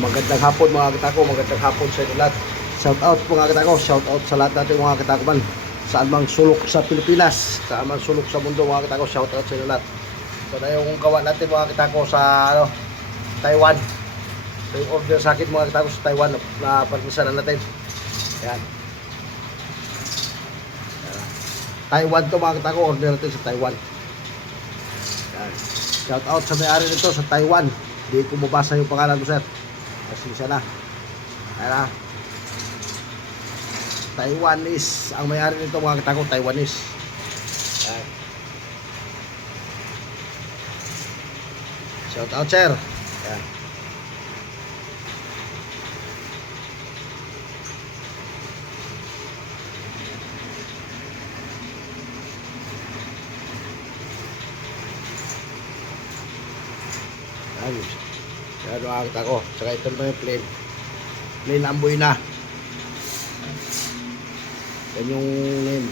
Magandang hapon mga kita ko, magandang hapon sa inyo lahat. Shout out mga kita ko, shout out sa lahat natin mga kita ko man. Saan mang sulok sa Pilipinas, saan mang sulok sa mundo mga kita ko, shout out sa inyo lahat. Ito na yung gawa natin mga kita ko sa Taiwan. Ito yung order sa akin mga kita ko sa Taiwan na pagkisanan natin. Yan. Taiwan to mga kita ko, order natin sa Taiwan. Yan. Shout out sa may-ari nito sa Taiwan. Hindi ko mabasa yung pangalan mo sir. Pasensya na. Ayan na. Taiwanese. Ang may-ari nito mga kita ko, Taiwanese. Ayan. Shout out sir. Ayan. Ayan. Ayan mga kita ko. Saka ito na yung plain. Plain amboy na. Yan yung name.